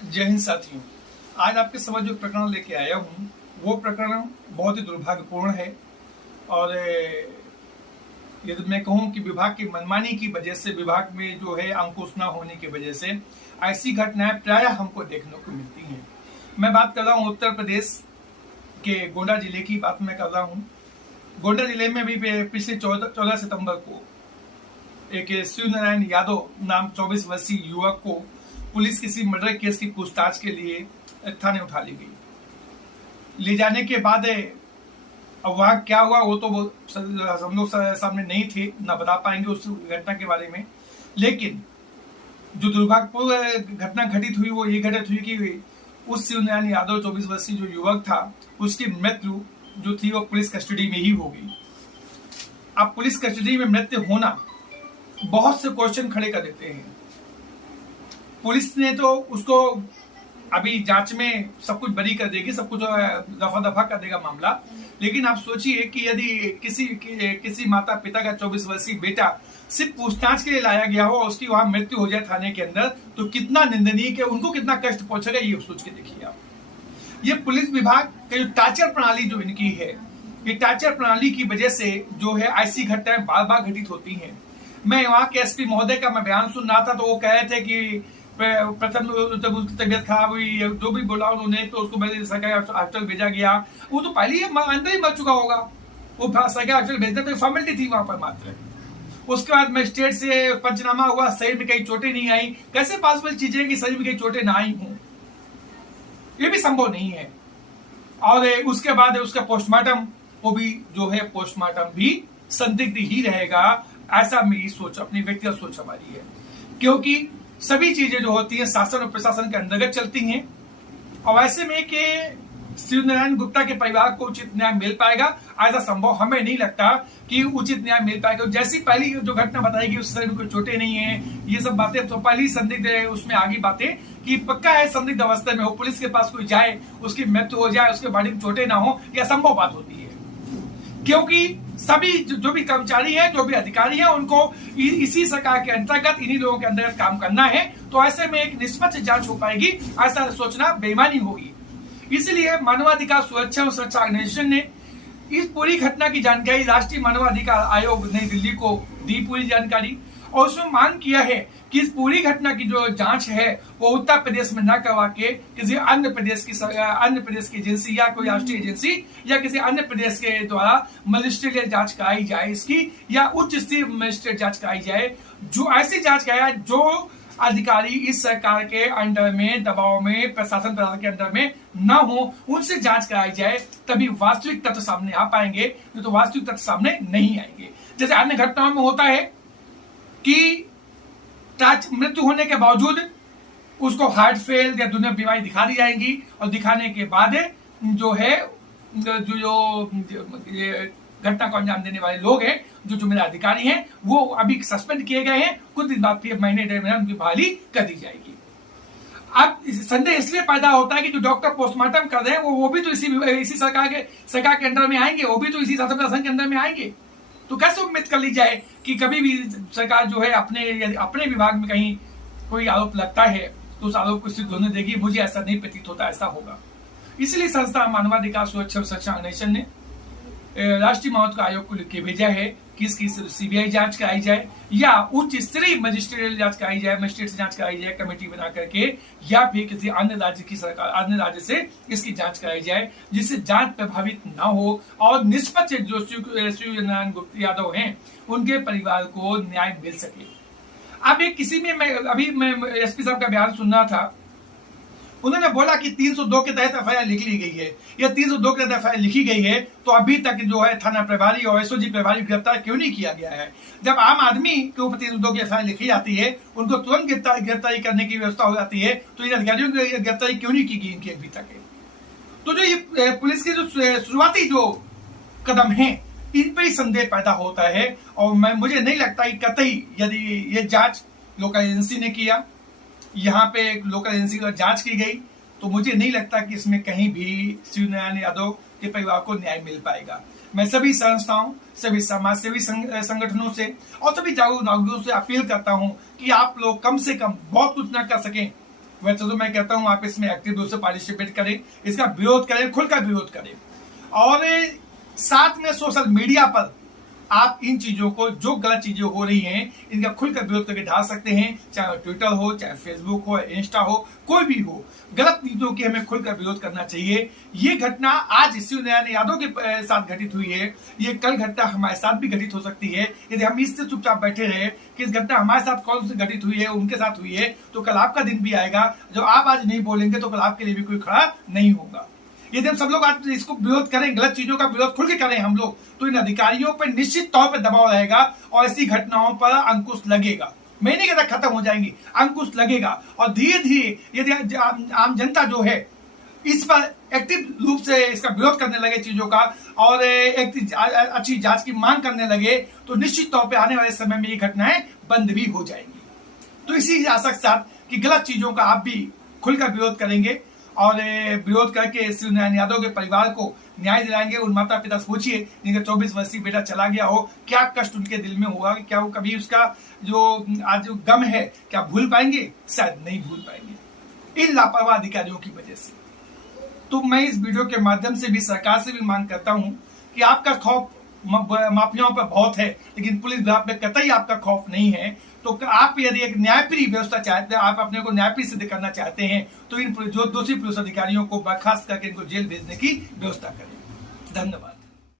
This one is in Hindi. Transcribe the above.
जय हिंद साथियों। आज आपके समझ जो प्रकरण लेके आया हूँ वो प्रकरण बहुत ही दुर्भाग्यपूर्ण है और यदि मैं कहूँ कि विभाग की मनमानी की वजह से, विभाग में जो है अंकुश न होने की वजह से ऐसी घटनाएं प्रायः हमको देखने को मिलती हैं। मैं बात कर रहा हूँ उत्तर प्रदेश के गोंडा जिले की बात मैं कर रहा हूँ। गोंडा जिले में भी पिछले 14 सितंबर को एक शिव नारायण यादव नाम 24 वर्षीय युवक को पुलिस किसी मर्डर केस की पूछताछ के लिए थाने उठा ली गई। ले जाने के बाद अब वहां क्या हुआ वो तो हम लोग सामने नहीं थे, ना बता पाएंगे उस घटना के बारे में। लेकिन जो दुर्भाग्यपूर्ण घटना घटित हुई वो ये घटित हुई कि उस शिव नारायण यादव 24 वर्षीय जो युवक था उसकी मृत्यु जो थी वो पुलिस कस्टडी में ही हो गई। अब पुलिस कस्टडी में मृत्यु होना बहुत से क्वेश्चन खड़े कर देते हैं। पुलिस ने तो उसको अभी जांच में सब कुछ बरी कर देगी, सब कुछ दफा दफा कर देगा मामला। लेकिन आप सोचिए कि यदि किसी माता पिता का 24 वर्षीय बेटा सिर्फ पूछताछ के लिए लाया गया हो और उसकी वहां मृत्यु हो जाए थाने के अंदर, तो कितना निंदनीय है, उनको कितना कष्ट पहुंचेगा ये सोच के देखिए आप। ये पुलिस विभाग का जो टार्चर प्रणाली जो इनकी है, ये टार्चर प्रणाली की वजह से जो है ऐसी घटनाएं बार बार घटित होती हैं। मैं वहां के एसपी महोदय का मैं बयान सुन रहा था तो वो कह रहे थे कि प्रथम जब उसकी तबीयत खराब हुई, जो भी बोला उन्होंने, तो उसको सरकारी हॉस्पिटल भेजा गया। वो तो पहले ही अंदर ही मर चुका होगा, वो सरकारी हॉस्पिटल भेजने तो फॉर्मेलिटी थी वहां पर मात्र। उसके बाद मजिस्ट्रेट से पंचनामा हुआ, शरीर में कहीं चोटें नहीं आई। कैसे पॉसिबल चीजें कि शरीर में कहीं चोटें ना आई हों, ये भी संभव नहीं है। और उसके बाद उसका पोस्टमार्टम, वो भी जो है पोस्टमार्टम भी संदिग्ध ही रहेगा, ऐसा मेरी सोच, अपनी व्यक्तिगत सोच हमारी है। क्योंकि सभी चीजें जो होती हैं शासन और प्रशासन के अंतर्गत चलती हैं और ऐसे में कि शिव नारायण गुप्ता के परिवार को उचित न्याय मिल पाएगा, ऐसा संभव हमें नहीं लगता कि उचित न्याय मिल पाएगा। जैसी पहली जो घटना बताई गई उस शरीर में कोई चोटें नहीं है, ये सब बातें तो पहली संदिग्ध है। उसमें आगे बातें कि पक्का है संदिग्ध अवस्था में हो, पुलिस के पास कोई जाए, उसकी मृत्यु हो जाए, उसके बॉडी में चोटें ना हो, यह असंभव बात होती है। क्योंकि सभी जो भी कर्मचारी हैं, जो भी अधिकारी हैं, उनको इसी सरकार के अंतर्गत, इन्हीं लोगों के अंतर्गत काम करना है। तो ऐसे में एक निष्पक्ष जांच हो पाएगी, ऐसा सोचना बेईमानी होगी। इसलिए मानवाधिकार सुरक्षा और सुरक्षा ऑर्गेनाइजेशन ने इस पूरी घटना की जानकारी राष्ट्रीय मानवाधिकार आयोग नई दिल्ली को दी पूरी जानकारी, और उसमें मांग किया है कि इस पूरी घटना की जो जांच है वो उत्तर प्रदेश में न करवा के किसी अन्य प्रदेश की एजेंसी या कोई राष्ट्रीय एजेंसी या किसी अन्य प्रदेश के द्वारा मजिस्ट्रियल जांच कराई जाए इसकी, या उच्च स्तरीय मजिस्ट्रेट जांच कराई जाए। जो ऐसी जांच कराए जो अधिकारी इस सरकार के अंडर में, दबाव में, प्रशासन के अंडर में न हो, उनसे जांच कराई जाए, तभी वास्तविक तथ्य सामने आ पाएंगे, नहीं तो वास्तविक तथ्य सामने नहीं आएंगे। जैसे अन्य घटनाओं में होता है कि मृत्यु होने के बावजूद उसको हार्ट फेल या दुनिया बीमारी दिखा दी जाएंगी, और दिखाने के बाद जो है जो घटना को अंजाम देने वाले लोग हैं, जो जिम्मेदार अधिकारी हैं, वो अभी सस्पेंड किए गए हैं। कुछ दिन बाद फिर महीने डेढ़ महीने उनकी बहाली कर दी जाएगी। अब संदेह इसलिए पैदा होता है कि जो डॉक्टर पोस्टमार्टम कर रहे हैं वो भी तो इसी सरकार के अंडर में आएंगे, वो भी तो इसी शासन प्रशासन के अंदर में आएंगे। तो कैसे उम्मीद कर ली जाए कि कभी भी सरकार जो है अपने विभाग में कहीं कोई आरोप लगता है तो उस आरोप को सिद्ध होने देगी? मुझे ऐसा नहीं प्रतीत होता ऐसा होगा। इसलिए संस्था मानवाधिकार सुरक्षा और सुरक्षा ऑर्गेनाइजेशन ने राष्ट्रीय मानवाधिकार आयोग को लिख के भेजा है कि इसकी सीबीआई जांच कराई जाए या उच्च स्तरीय मजिस्ट्रियल जांच कराई जाए, मजिस्ट्रेट से जांच कराई जाए कमेटी बना करके, या फिर किसी अन्य राज्य से इसकी जांच कराई जाए, जिससे जांच प्रभावित ना हो और निष्पक्ष जो शिव नारायण गुप्ता यादव हैं उनके परिवार को न्याय मिल सके। अब एक किसी में मैं एसपी साहब का बयान सुनना था, उन्होंने बोला कि 302 के तहत एफआईआर लिख ली गई है, या 302 के तहत एफआईआर लिखी गई है तो अभी तक जो है थाना प्रभारी और एसओजी प्रभारी गिरफ्तार क्यों नहीं किया गया है? जब आम आदमी के ऊपर 302 की एफआईआर लिखी जाती है, उनको तुरंत गिरफ्तारी करने की व्यवस्था हो जाती है, तो इन अधिकारियों की गिरफ्तारी क्यों नहीं की गई इनकी अभी तक? तो जो ये पुलिस के जो शुरुआती जो कदम है, इन पर ही संदेह पैदा होता है। और मुझे नहीं लगता कि कतई यदि ये जांच लोकल एजेंसी ने किया, यहाँ पे एक लोकल एजेंसी का जांच की गई, तो मुझे नहीं लगता कि इसमें कहीं भी शिव नारायण यादव के परिवार को न्याय मिल पाएगा। मैं सभी संस्थाओं, सभी समाज सेवी संगठनों से और सभी जागरूक नागरिकों से अपील करता हूं कि आप लोग कम से कम, बहुत कुछ ना कर सकें वैसे तो मैं कहता हूं आप इसमें एक्टिव रूप से पार्टिसिपेट करें, इसका विरोध करें, खुलकर विरोध करें। और साथ में सोशल मीडिया पर आप इन चीजों को, जो गलत चीजें हो रही हैं, इनका खुलकर विरोध करके ढाल सकते हैं, चाहे ट्विटर हो, चाहे फेसबुक हो, इंस्टा हो, कोई भी हो। गलत चीजों की हमें खुलकर विरोध करना चाहिए। ये घटना आज शिवनारायण यादव के साथ घटित हुई है, ये कल घटना हमारे साथ भी घटित हो सकती है। यदि हम इससे चुपचाप बैठे रहे कि इस घटना हमारे साथ कौन सी घटित हुई है, उनके साथ हुई है, तो कल आपका दिन भी आएगा। जो आप आज नहीं बोलेंगे तो कल आपके लिए भी कोई खड़ा नहीं होगा। यदि हम सब लोग आज इसको विरोध करें, गलत चीजों का विरोध खुल के करें हम लोग, तो इन अधिकारियों पर निश्चित तौर पर दबाव रहेगा और ऐसी घटनाओं पर अंकुश लगेगा। मैं नहीं कहता खत्म हो जाएंगी, अंकुश लगेगा। और धीरे धीरे यदि आम जनता जो है इस पर एक्टिव रूप से इसका विरोध करने लगे चीजों का, और एक अच्छी जांच की मांग करने लगे, तो निश्चित तौर पर आने वाले समय में ये घटनाएं बंद भी हो जाएंगी। तो इसी आशा के साथ कि गलत चीजों का आप भी खुलकर विरोध करेंगे और विरोध करके शिवनारायण यादव के परिवार को न्याय दिलाएंगे। उन माता पिता से पूछिए जिनका 24 वर्षीय बेटा चला गया हो, क्या कष्ट उनके दिल में होगा, क्या वो कभी उसका जो आज जो गम है क्या भूल पाएंगे? शायद नहीं भूल पाएंगे, इन लापरवाह अधिकारियों की वजह से। तो मैं इस वीडियो के माध्यम से भी सरकार से भी मांग करता हूं कि आपका खौफ माफियाओं पर बहुत है, लेकिन पुलिस विभाग पे कतई आपका खौफ नहीं है। तो आप यदि एक न्यायप्रिय व्यवस्था चाहते हैं, आप अपने को न्यायप्रिय सिद्ध करना चाहते हैं, तो इन जो दोषी पुलिस अधिकारियों को बर्खास्त करके इनको जेल भेजने की व्यवस्था करें। धन्यवाद।